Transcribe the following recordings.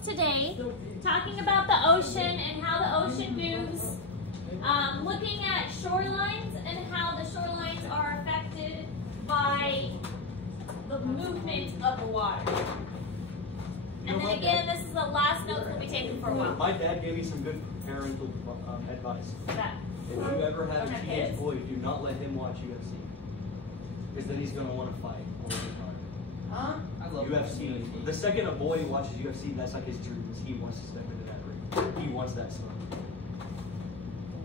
notes today, talking about the ocean and how the ocean moves, looking at shorelines and how the shorelines are affected by the movement of the water. And then again, this is the last notes we'll be taking for a while. My dad gave me some good parental advice. If you ever have a teenage boy, do not let him watch UFC. Because then he's going to want to fight all the time. I love UFC. The second a boy watches UFC, that's like his dream, is he wants to step into that ring. He wants that stuff.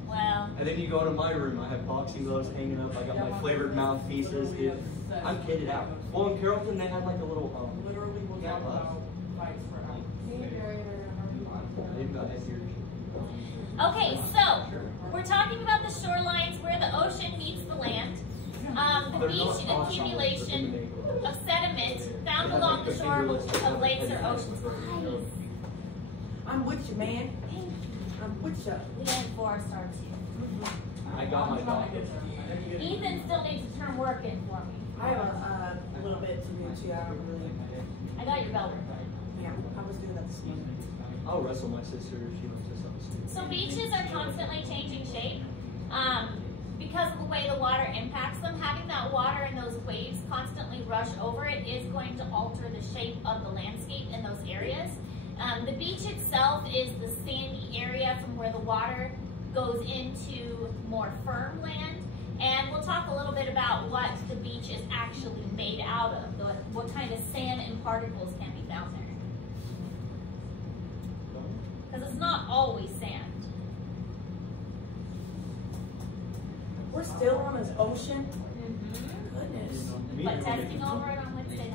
Well. And then you go to my room, I have boxing gloves hanging up, I got my flavored mouthpieces, dude. I'm kitted out. Well, in Carrollton, they had like a little, literally will talk about fights for hours. They've got that here. Okay, so we're talking about the shorelines where the ocean meets the land. The beach accumulation of sediment found along the shore of lakes or oceans. I'm with you, man. I'm with you. We had 4-star too. I got my dog. Ethan still needs to turn work in for me. I have a little bit to do too. I don't really. I got your belt. Yeah, I was doing that this morning. I'll wrestle my sister if she wants to something. So beaches are constantly changing shape. Because of the way the water impacts them, having that water and those waves constantly rush over it is going to alter the shape of the landscape in those areas. The beach itself is the sandy area from where the water goes into more firm land. And we'll talk a little bit about what the beach is actually made out of, what kind of sand and particles can be found there. Because it's not always sand. We're still on this ocean. Goodness. Goodness. But testing over it on Wednesday.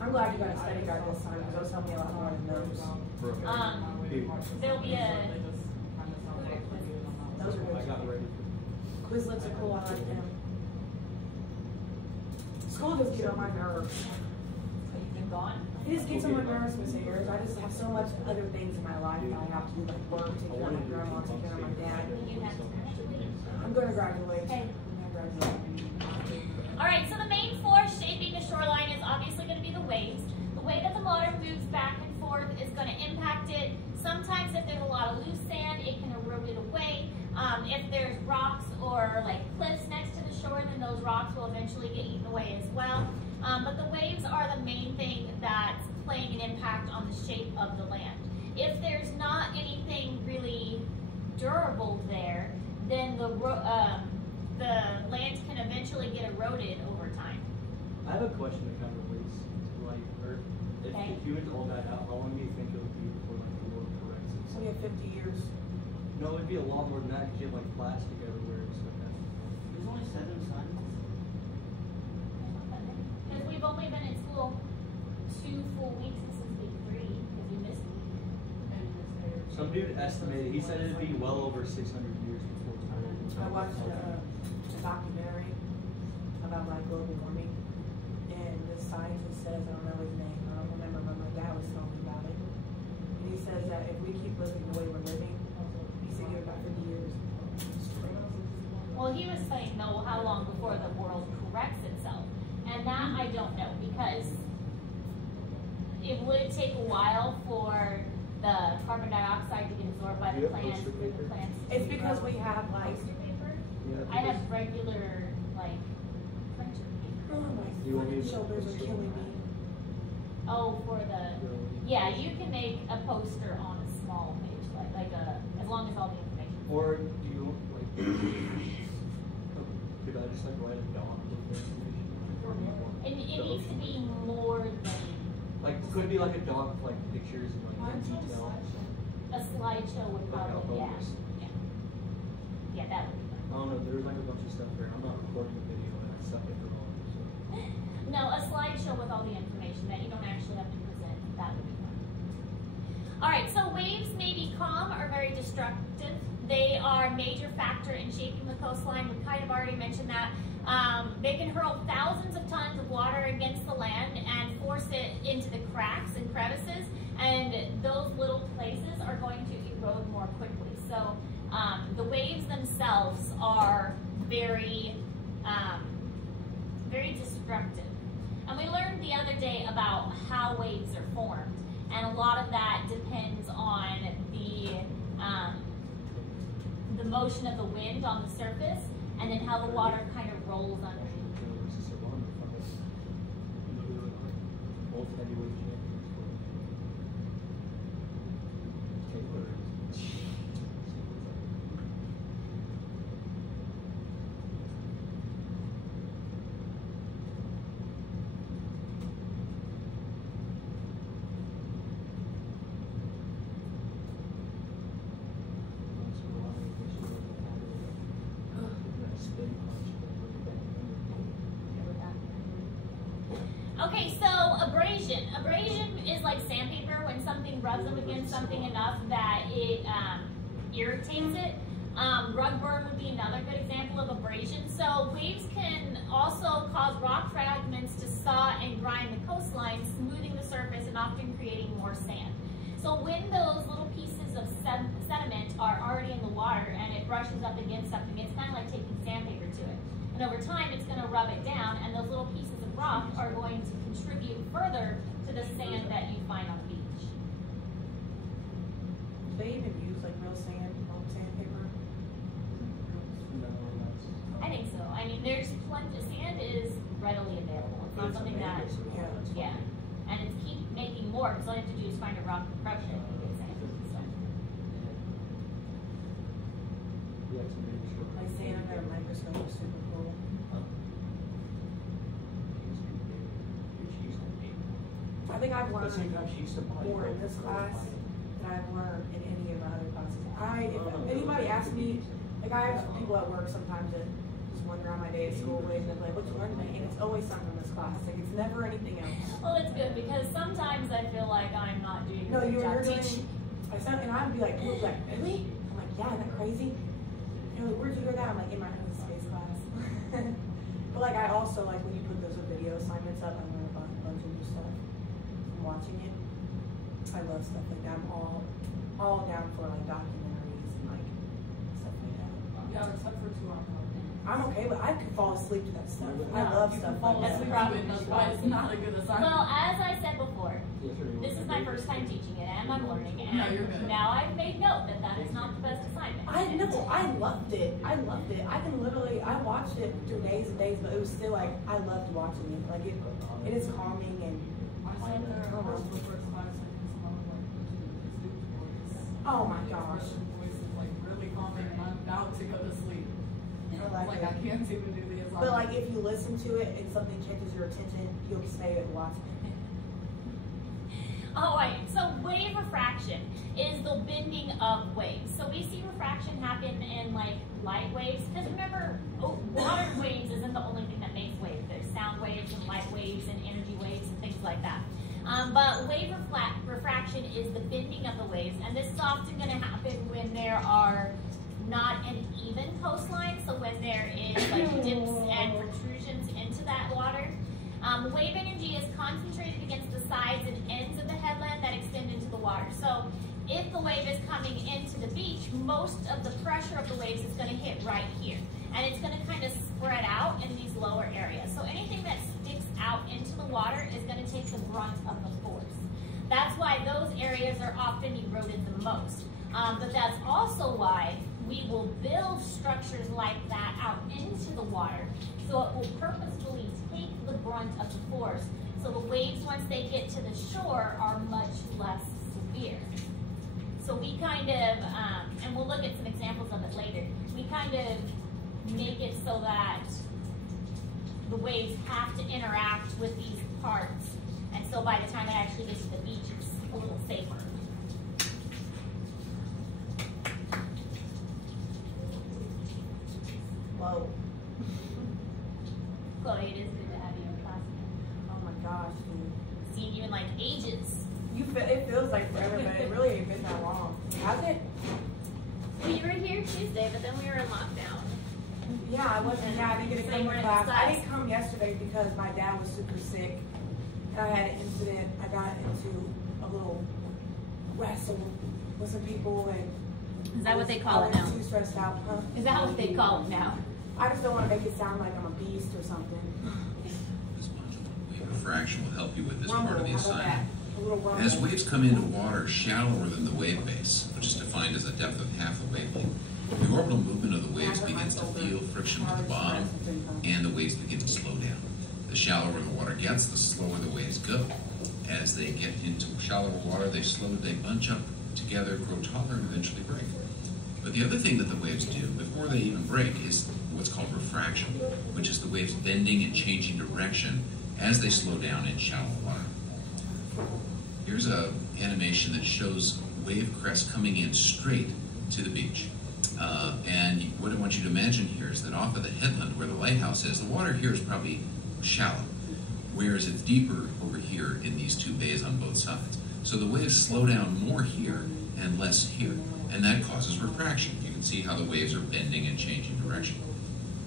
I'm glad you got a study guide this time because it'll tell me a lot more than those. There'll be a. Those are I got good. ready. Quizlets are cool. I like them. School just get on my nerves. You've been gone? It just gets on my nerves, Miss Ayers. I just have so much other things in my life that I have to do, like work, take care of my grandma, take care of my dad. You have to graduate. I'm going to graduate. Okay. I'm going to graduate. All right, so the main force shaping the shoreline is obviously going to be the waves. The way that the water moves back and forth is going to impact it. Sometimes if there's a lot of loose sand, it can erode it away. If there's rocks or like cliffs next to the shore, then those rocks will eventually get eaten away as well. But the waves are the main thing that's playing an impact on the shape of the land. If there's not anything really durable there, then the land can eventually get eroded over time. I have a question that kind of relates to what you heard. If humans all died out, how long do you think it would be before like the world corrects itself? So we have 50 years. No, it'd be a lot more than that because you have like plastic everywhere and stuff like that. There's only 7 suns. Because we've only been in school 2 full weeks since week 3 because we missed a week. Some dude estimated, he said it'd be well over 600 years before time. I watched a documentary about like global warming, and the scientist says, I don't know his name, I don't remember, but my dad was telling me about it. And he says that if we keep living the way we're living, he said give it about 50 years. Well, he was saying though, how long before the world corrects itself? And that I don't know because it would take a while for the carbon dioxide to get absorbed by the plants. It's because we have like, I have regular, like, printer paper. oh my fucking shoulders are killing me. Oh, for the, yeah, you can make a poster on a small page, like a, as long as all the information. Or do you like, could I just like write a doc with information? It needs to be more than Like, could it be like a doc with like pictures and like detail? a slideshow would probably, yeah. Yeah, that would be fun. I don't know, there's like a bunch of stuff there. I'm not recording a video and I suck at it all. So. No, a slideshow with all the information that you don't actually have to present, that would be fun. All right, so waves may be calm or very destructive. They are a major factor in shaping the coastline. We kind of already mentioned that. They can hurl thousands of tons of water against the land and force it into the cracks and crevices, and those little places are going to erode more quickly. So the waves themselves are very, very destructive. And we learned the other day about how waves are formed, and a lot of that motion of the wind on the surface, and then how the water kind of rolls underneath. Both heavyweight champions. Okay, so abrasion. Abrasion is like sandpaper when something rubs up against something enough that it irritates it. Rug burn would be another good example of abrasion. So waves can also cause rock fragments to saw and grind the coastline, smoothing the surface and often creating more sand. So when those little pieces of sediment are already in the water and it brushes up against something, it's kind of like taking sandpaper to it. And over time, it's going to rub it down, and those little pieces of rock are going to contribute further to the sand that you find on the beach. Do they even use like real sand, sandpaper? No, that's. I think so. I mean, there's plenty. Sand is readily available. It's not something that, yeah. And it's keep making more, because all you have to do is find a rock and crush it and get sand. So. Like sand under a microscope is super cool. I think I've learned more in this class than I've learned in any of my other classes. If anybody asks me, like I have people at work sometimes that just wonder how my day at school went, and they're like, "What you learn today?" And it's always something from this class. Like it's never anything else. Well, it's good because sometimes I feel like I'm not doing a No, good you're job doing. teaching. And I'd be like, "Really? I'm like, yeah, isn't that crazy?" You're like, "Where'd you hear that?" I'm like, "In my space class." But like I also like when you put those video assignments up, I learn a bunch of new stuff from watching it. I love stuff like that. I'm all down for like documentaries and like stuff like that. Yeah, except for 2 hours. I'm okay, but I could fall asleep to that stuff. I love stuff like That's the that. problem. That's why it's not a good assignment. Well, as I said before, this is my first time teaching it, and I'm learning, and No, you're good. now I've made note that that is not the best assignment. I loved it. I can literally, I watched it through days and days, but it was still like, I loved watching it. Like it is calming and. My son there, first class, I think some of like his voice. Oh my gosh. Russian voice is like really calming, and I'm about to go to sleep. I like I it. can't even do the assignment. But like if you listen to it and something catches your attention, you'll stay and watch it. All right, so wave refraction is the bending of waves. So we see refraction happen in like light waves, because remember, water waves isn't the only thing that makes waves. There's sound waves and light waves and energy waves and things like that. But wave refraction is the bending of the waves, and this is often going to happen when there are not an even coastline, so when there is like dips and protrusions into that water. Wave energy is concentrated against the sides and ends of the headland that extend into the water. So if the wave is coming into the beach, most of the pressure of the waves is going to hit right here. And it's going to kind of spread out in these lower areas. So anything that sticks out into the water is going to take the brunt of the force. That's why those areas are often eroded the most. But that's also why we will build structures like that out into the water. So it will purposefully take the brunt of the force. So the waves, once they get to the shore, are much less severe. So we kind of, and we'll look at some examples of it later, we kind of make it so that the waves have to interact with these parts. And so by the time it actually gets to the beach, it's a little safer. Whoa. Chloe, it is good to have you in class again. Oh my gosh, dude. Seen you in like ages. It feels like forever, but it really ain't been that long. Has it? Well, you were here Tuesday, but then we were in lockdown. Yeah, I wasn't. Yeah, I didn't get to So come you to weren't class. in I class. didn't come yesterday because my dad was super sick, and I had an incident. I got into a little wrestle with some people, and Is that what they call I it was now? too stressed out, huh? Is that what they call it now? I just don't want to make it sound like I'm a beast or something. This module, wave refraction, will help you with this Rumble, part of the how about that? assignment. A little rumble. As waves come into water shallower than the wave base, which is defined as a depth of half the wavelength, The orbital movement of the waves begins to feel friction with the bottom, and the waves begin to slow down. The shallower the water gets, the slower the waves go. As they get into shallower water, they bunch up together, grow taller, and eventually break. But the other thing that the waves do before they even break is what's called refraction, which is the waves bending and changing direction as they slow down in shallow water. Here's an animation that shows wave crests coming in straight to the beach. And what I want you to imagine here is that off of the headland where the lighthouse is, the water here is probably shallow, whereas it's deeper over here in these two bays on both sides. So the waves slow down more here and less here, and that causes refraction. You can see how the waves are bending and changing direction.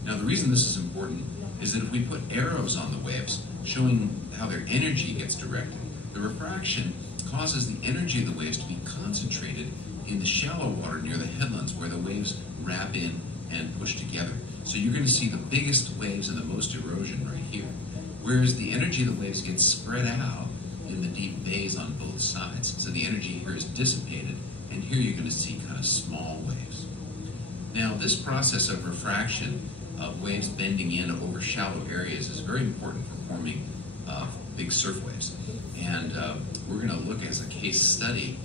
Now the reason this is important is that if we put arrows on the waves showing how their energy gets directed, the refraction causes the energy of the waves to be concentrated in the shallow water near the headlands where the waves wrap in and push together. So you're going to see the biggest waves and the most erosion right here. Whereas the energy of the waves gets spread out in the deep bays on both sides. So the energy here is dissipated, and here you're going to see kind of small waves. Now this process of refraction of waves bending in over shallow areas is very important for forming big surf waves. And we're going to look as a case study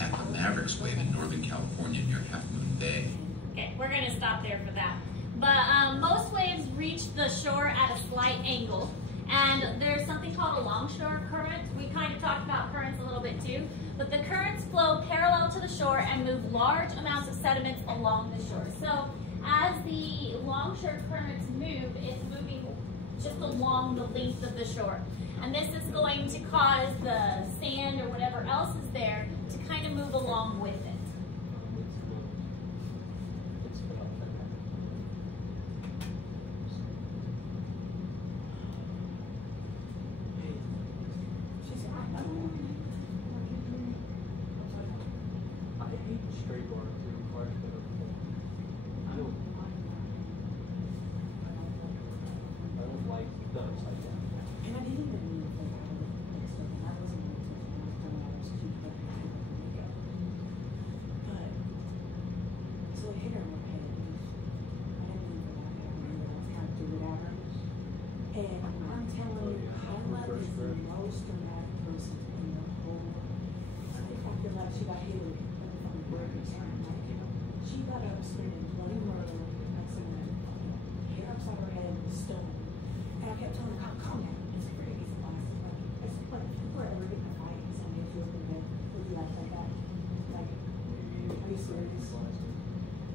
at the Mavericks wave in Northern California near Half Moon Bay. Okay, we're going to stop there for that. But most waves reach the shore at a slight angle, and there's something called a longshore current. We kind of talked about currents a little bit too, but the currents flow parallel to the shore and move large amounts of sediments along the shore. So as the longshore currents move, it's moving just along the length of the shore. And this is going to cause the sand or whatever else is there to kind of move along with it.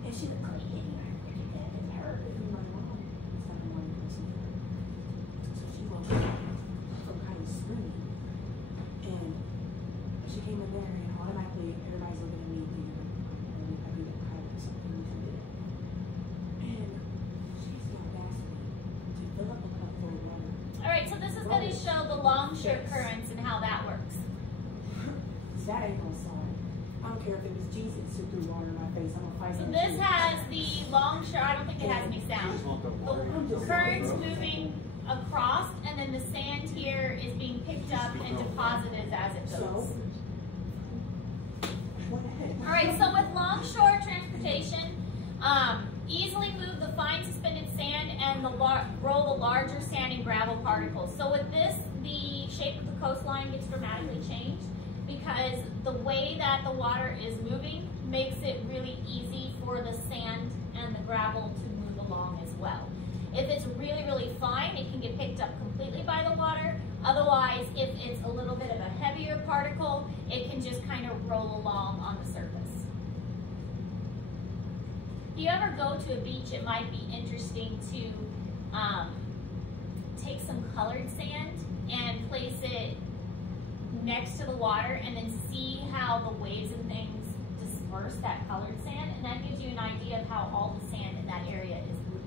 And she looked like hitting her, and her, and my mom, it's not one person. So she woke up from kind of screaming, and she came in there, and automatically everybody's looking at me, thinking, I need to cry or something to do. And she's the audacity to fill up a cup full of water. All right, so this is going to show the longshore currents and how that works. That ain't gonna solve. I don't care if it was Jesus who threw water in my face. I'm gonna fight. So this has the longshore, I don't think it has any sound. The current's moving across, and then the sand here is being picked up and deposited as it goes. All right, so with longshore transportation, easily move the fine suspended sand and roll the larger sand and gravel particles. So with this, the shape of the coastline gets dramatically changed, because the way that the water is moving makes it really easy for the sand and the gravel to move along as well. If it's really, really fine, it can get picked up completely by the water. Otherwise, if it's a little bit of a heavier particle, it can just kind of roll along on the surface. If you ever go to a beach, it might be interesting to take some colored sand and place it next to the water and then see how the waves and things disperse that colored sand, and that gives you an idea of how all the sand in that area is moving.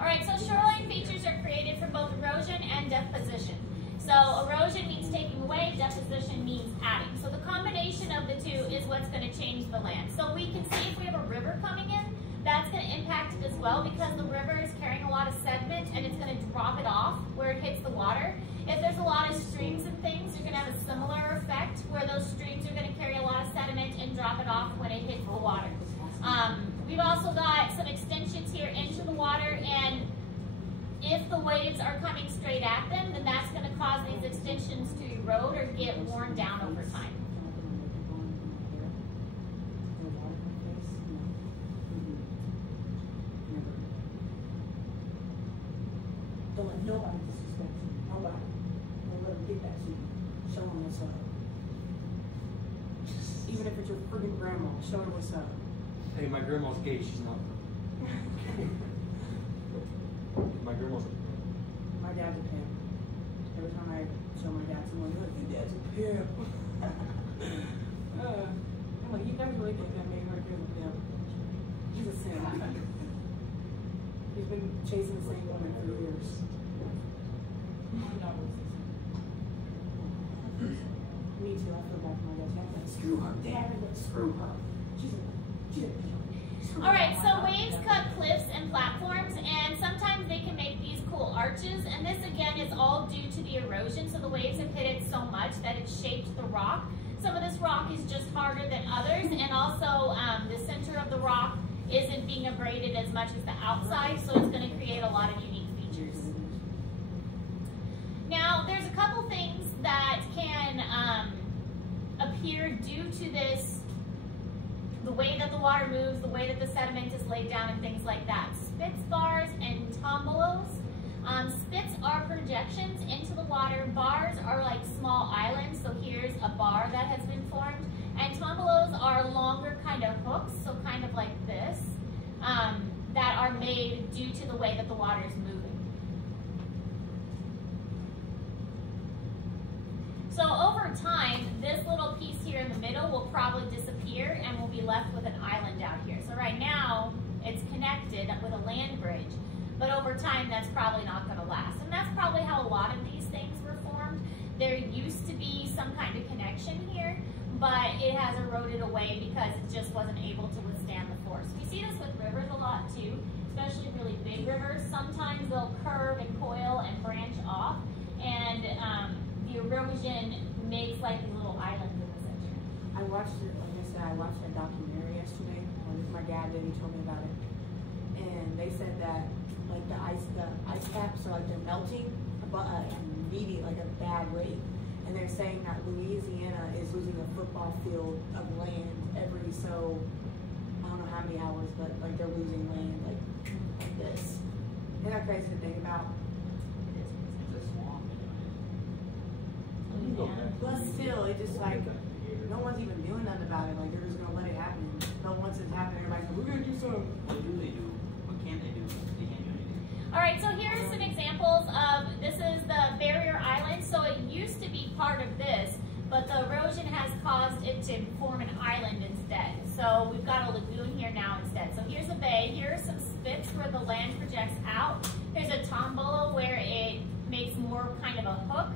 All right, so shoreline features are created from both erosion and deposition. So erosion means taking away, deposition means adding. So the combination of the two is what's going to change the land. So we can see if we have a river coming in, that's going to impact it as well because the river is carrying a lot of sediment and it's going to drop it off where it hits the water. If there's a lot of streams and things, you're going to have a similar effect where those streams are going to carry a lot of sediment and drop it off when it hits the water. We've also got some extensions here into the water, and if the waves are coming straight at them, then that's going to cause these extensions to erode or get worn down over time. Don't let nobody disrespect you. Nobody. Don't let them get that to you. Show them what's up. Even if it's your friggin' grandma, show her what's up. Hey, my grandma's gay, she's not. My grandma's a My dad's a pimp. Every time I show my dad someone, they're like, your dad's a pimp. I'm like, you never really think that made her a pimp. He's a simp. He's been chasing the same woman for years. Me too, I feel bad for my dad. I'm like, screw her, dad, and screw her. She's a All right, so waves cut cliffs and platforms, and sometimes they can make these cool arches, and this again is all due to the erosion, so the waves have hit it so much that it shaped the rock. Some of this rock is just harder than others, and also the center of the rock isn't being abraded as much as the outside, so it's going to create a lot of unique features. Now, there's a couple things that can appear due to this, the way that the water moves, the way that the sediment is laid down, and things like that. Spits, bars, and tombolos. Spits are projections into the water. Bars are like small islands, so here's a bar that has been formed. And tombolos are longer kind of hooks, so kind of like this, that are made due to the way that the water is moving. So over time, this little piece here in the middle will probably disappear and we'll be left with an island out here. So right now, it's connected with a land bridge, but over time, that's probably not going to last. And that's probably how a lot of these things were formed. There used to be some kind of connection here, but it has eroded away because it just wasn't able to withstand the force. We see this with rivers a lot too, especially really big rivers. Sometimes they'll curve and coil and branch off, and the erosion makes like these little islands in the center. I watched it, like I said, I watched a documentary yesterday. My dad did, he told me about it. And they said that like the ice caps are like they're melting, but immediately like a bad rate. And they're saying that Louisiana is losing a football field of land every so, I don't know how many hours, but like they're losing land like this. Isn't that crazy to think about? But still, it just like, no one's even doing nothing about it. Like, they're just gonna let it happen. No, once it's happened, everybody's like, we're gonna do something. What do they do? What can they do? They can't do anything. All right, so here are some examples of, this is the barrier island. So it used to be part of this, but the erosion has caused it to form an island instead. So we've got a lagoon here now instead. So here's a bay. Here are some spits where the land projects out. There's a tombolo where it makes more kind of a hook.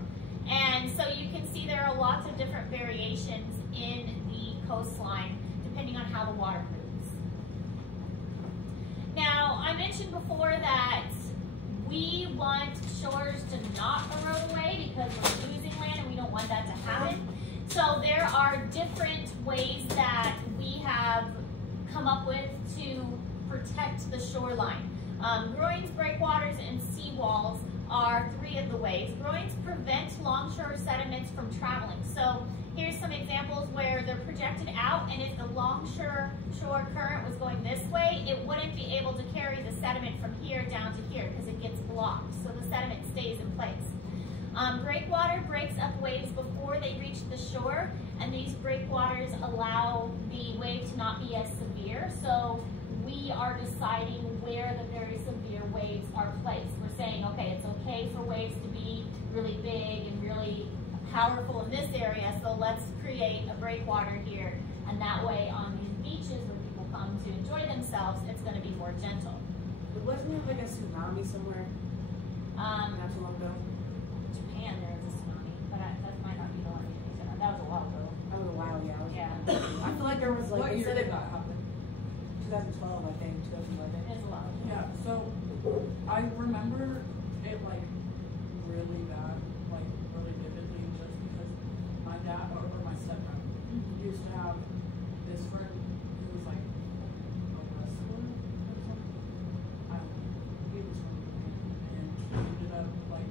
And so you can see there are lots of different variations in the coastline depending on how the water moves. Now, I mentioned before that we want shores to not erode away because we're losing land and we don't want that to happen. So there are different ways that we have come up with to protect the shoreline. Groins, breakwaters, and seawalls are three of the ways. Groins prevent longshore sediments from traveling. So here's some examples where they're projected out, and if the longshore current was going this way, it wouldn't be able to carry the sediment from here down to here because it gets blocked. So the sediment stays in place. Breakwater breaks up waves before they reach the shore, and these breakwaters allow the wave to not be as severe. So we are deciding where the very severe waves are placed. We're saying, okay, it's okay for waves to be really big and really powerful in this area, so let's create a breakwater here, and that way on these beaches where people come to enjoy themselves, it's going to be more gentle. Wasn't there like a tsunami somewhere not too long ago? Japan, there was a tsunami, but that might not be the one you're thinking of. That was a while ago. That was a while, yeah. Yeah. I feel like there was like, What they year said did it, that happen? 2012, I think, 2011. It's a while ago. Yeah, so I remember it like really bad, like really vividly, just because my dad or my stepdad used to have this friend who was like a wrestler or something. I don't know. He was from Japan, and he ended up like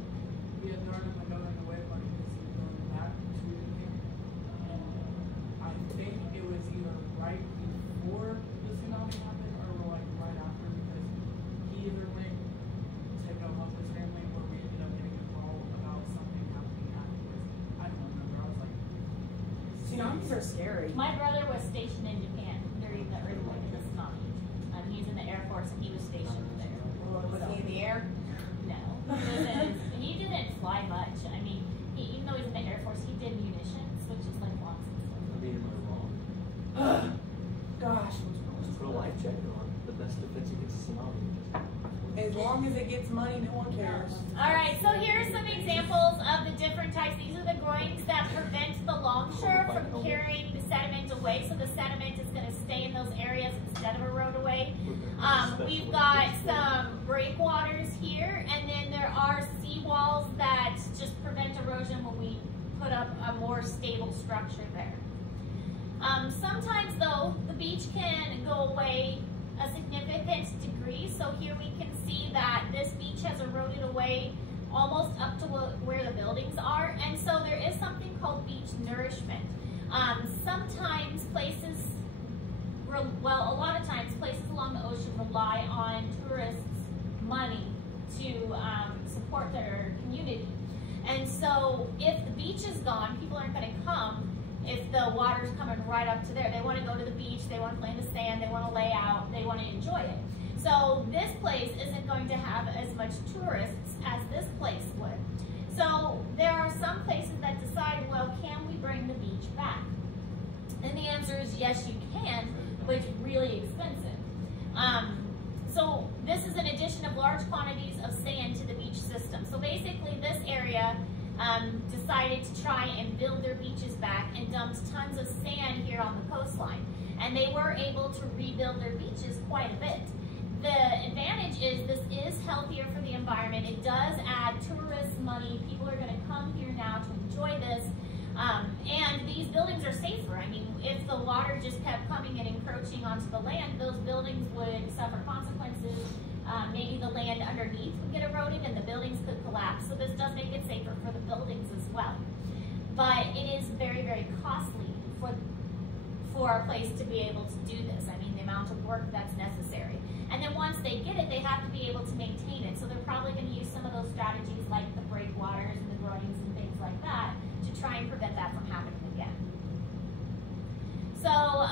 he had thrown him going away party because he was going back to Japan, and I think it was either right before the tsunami happened or like right after, because he either went to go help his family or we ended up getting a call about something happening afterwards. I don't remember. I was like, Tsunamis are scary. My brother was stationed in Japan during the earthquake and the tsunami. He's in the Air Force and he was stationed there. Was he in the air? No. He didn't fly much. I mean, even though he's in the Air Force, he did munitions, which is like lots of stuff. I mean, am I wrong? Gosh. Just put a life jacket on. The best defense against a tsunami. As long as it gets money, no one cares. All right, so here are some examples of the different types. These are the groins that prevent the longshore from carrying the sediment away. So the sediment is going to stay in those areas instead of erode away. We've got some breakwaters here, and then there are seawalls that just prevent erosion when we put up a more stable structure there. Sometimes, though, the beach can go away a significant degree. So here we can see that this beach has eroded away almost up to where the buildings are. And so there is something called beach nourishment. Sometimes places, well, a lot of times places along the ocean rely on tourists' money to support their community. And so if the beach is gone, people aren't going to come. If the water's coming right up to there, they want to go to the beach, they want to play in the sand, they want to lay out, they want to enjoy it. So this place isn't going to have as much tourists as this place would. So there are some places that decide, well, can we bring the beach back? And the answer is yes, you can, but it's really expensive. So this is an addition of large quantities of sand to the beach system. So basically this area decided to try and build their beaches back and dumped tons of sand here on the coastline. And they were able to rebuild their beaches quite a bit. The advantage is this is healthier for the environment. It does add tourist money. People are going to come here now to enjoy this. And these buildings are safer. I mean, if the water just kept coming and encroaching onto the land, those buildings would suffer consequences. Maybe the land underneath would get eroded and the buildings could collapse. So this does make it safer for the buildings as well. But it is very, very costly for a place to be able to do this. I mean, the amount of work that's necessary. And then once they get it, they have to be able to maintain it. So they're probably going to use some of those strategies like the breakwaters and the groins and things like that to try and prevent that from happening again. So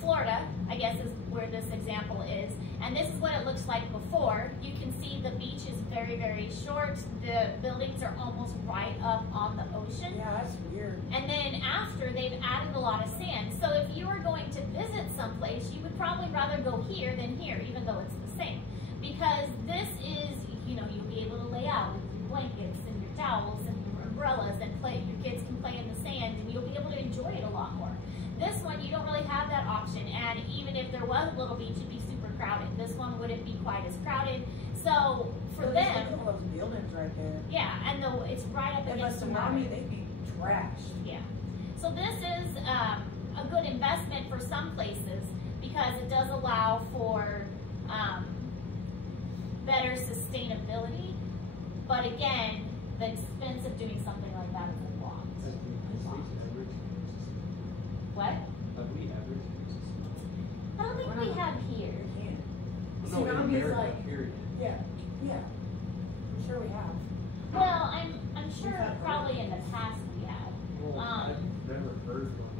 Florida, I guess, is where this example is. And this is what it looks like before. You can see the beach is very, very short. The buildings are almost right up on the ocean. Yeah, that's weird. And then after, they've added a lot of sand. So if you were going to visit someplace, you would probably rather go here than here, even though it's the same. Because this is, you know, you'll be able to lay out with your blankets and your towels and your umbrellas and play. Your kids can play in the sand and you'll be able to enjoy it a lot more. This one, you don't really have that option. And even if there was a little beach, it'd be super crowded. This one wouldn't be quite as crowded. So for them, look at those buildings right there. yeah, and it's right up against the water. Tsunami, they'd be trashed. Yeah. So this is a good investment for some places because it does allow for better sustainability. But again, the expense of doing something like that is a lot. What? Have we ever experienced a tsunami? I don't think we have here. No, in Tsunami is America, like, period. yeah, I'm sure we have. Well, I'm sure probably in the past we have. Well, I've never heard one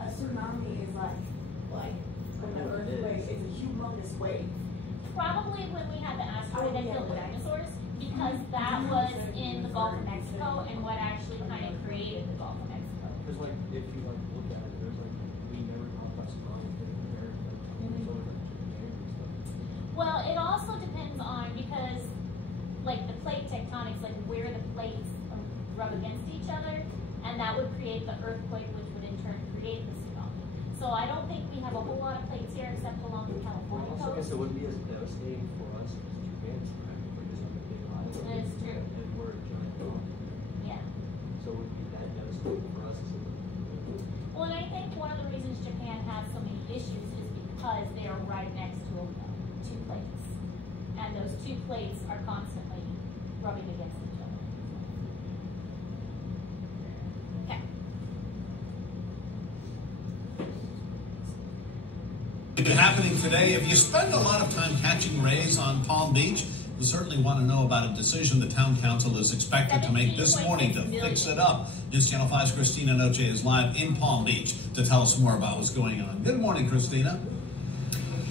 A tsunami is like when the earthquake is a humongous wave. Probably when we had the asteroid that killed the dinosaurs, because that was in the Gulf of Mexico and what actually kind of created the Gulf of Mexico. Because like, if you like look at it, there's like, we never talk about tsunami in America. It's always like Japan and stuff. Well, it also depends plates rub against each other, and that would create the earthquake, which would in turn create the tsunami. So I don't think we have a whole lot of plates here except along the California I guess coast. it wouldn't be as devastating for us as Japan's crack because of the big island. That is true. And we're a giant rock. Yeah. So it wouldn't be that devastating for us as a Well, and I think one of the reasons Japan has so many issues is because they are right next to two plates. And those two plates are constantly rubbing against each other. Okay. Happening today. If you spend a lot of time catching rays on Palm Beach, you certainly want to know about a decision the town council is expected to make this morning to fix it up. News Channel 5's Christina Noche is live in Palm Beach to tell us more about what's going on. Good morning, Christina.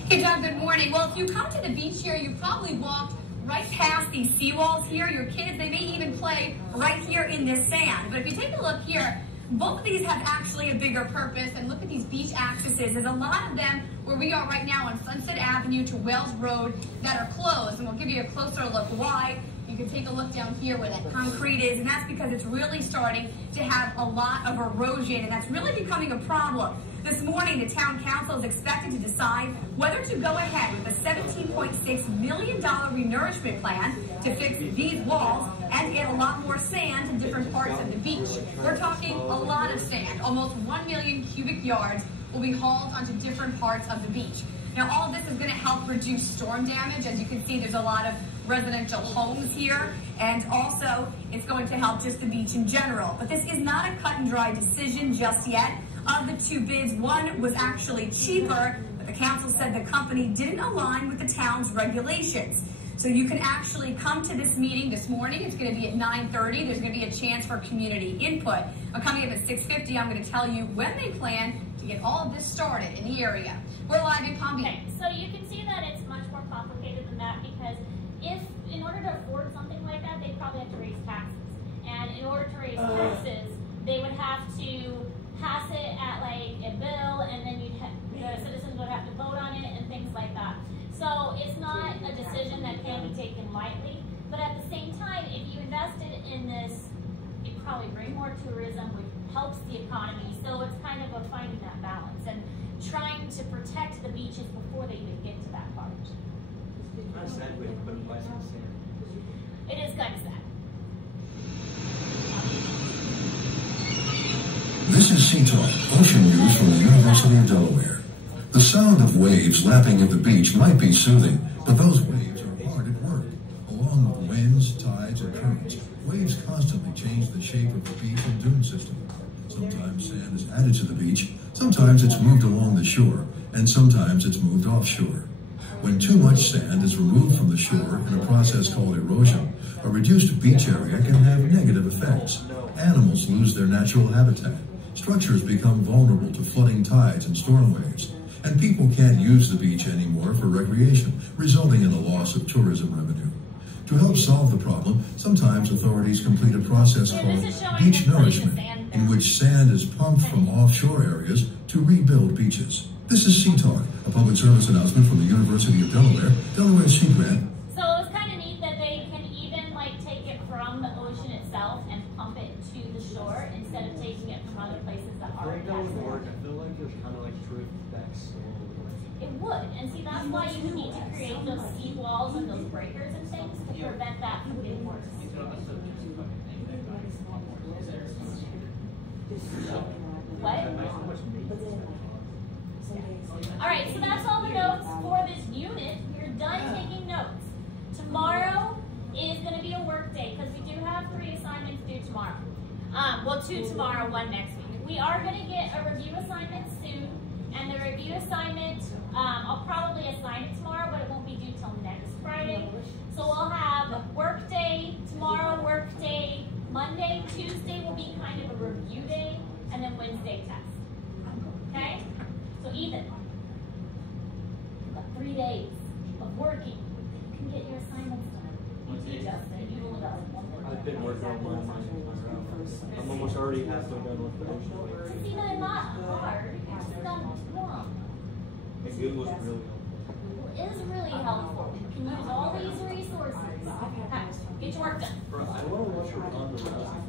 Hey, Doug, good morning. Well, if you come to the beach here, you probably walked right past these seawalls here. Your kids, they may even play right here in this sand. But if you take a look here, both of these have actually a bigger purpose. And look at these beach accesses. There's a lot of them where we are right now on Sunset Avenue to Wells Road that are closed. And we'll give you a closer look why. You can take a look down here where that concrete is. And that's because it's really starting to have a lot of erosion. And that's really becoming a problem. This morning, the town council is expected to decide whether to go ahead with a $17.6 million renourishment plan to fix these walls and get a lot more sand in different parts of the beach. We're talking a lot of sand. Almost 1 million cubic yards will be hauled onto different parts of the beach. Now, all of this is going to help reduce storm damage. As you can see, there's a lot of residential homes here, and also it's going to help just the beach in general. But this is not a cut and dry decision just yet. Of the two bids, one was actually cheaper, but the council said the company didn't align with the town's regulations. So you can actually come to this meeting this morning. It's going to be at 9:30. There's going to be a chance for community input. Coming up at 6:50, I'm going to tell you when they plan to get all of this started in the area. We're live in Palm Beach. Okay, so you can see that it's much more complicated than that because in order to afford something like that, they probably have to raise taxes. And in order to raise taxes, they would have to pass it at like a bill, and then the citizens would have to vote on it and things like that. So it's not a decision that can be taken lightly, but at the same time, if you invested in this, you'd probably bring more tourism, which helps the economy. So it's kind of a finding that balance and trying to protect the beaches before they even get to that part. kind of sad we have to put in by some sand. It is kind of sad. This is Sea Talk, ocean news from the University of Delaware. The sound of waves lapping at the beach might be soothing, but those waves are hard at work. Along with winds, tides, and currents, waves constantly change the shape of the beach and dune system. Sometimes sand is added to the beach, sometimes it's moved along the shore, and sometimes it's moved offshore. When too much sand is removed from the shore in a process called erosion, a reduced beach area can have negative effects. Animals lose their natural habitat. Structures become vulnerable to flooding tides and storm waves. And people can't use the beach anymore for recreation, resulting in a loss of tourism revenue. To help solve the problem, sometimes authorities complete a process called beach nourishment, in which sand is pumped from offshore areas to rebuild beaches. This is Sea Talk, a public service announcement from the University of Delaware, Delaware Sea Grant. So it's kind of neat that they can even take it from the ocean itself and pump it to the shore instead of taking it from other places that already that have would work. it. I feel like there's kind of drift back slowly. It would, and see that's why you would need to create those sea walls and those breakers and things to prevent that from getting worse. What? Alright, so that's all the notes for this unit. We're done taking notes. Tomorrow is going to be a work day because we do have 3 assignments due tomorrow. Well, 2 tomorrow, 1 next week. We are going to get a review assignment soon, and the review assignment, I'll probably assign it tomorrow, but it won't be due till next Friday. So we'll have work day tomorrow, work day Monday, Tuesday will be kind of a review day, and then Wednesday test. Okay? So even. You've got 3 days of working. You can get your assignments done. You teach us that you will done. I've been working on mine. I'm almost already halfway done with the ocean. See, they're not hard. It's just done wrong. And Google's really helpful. It is really helpful. You can use all these resources. Okay, get your work done. Bro, I want to watch Ronda Rousey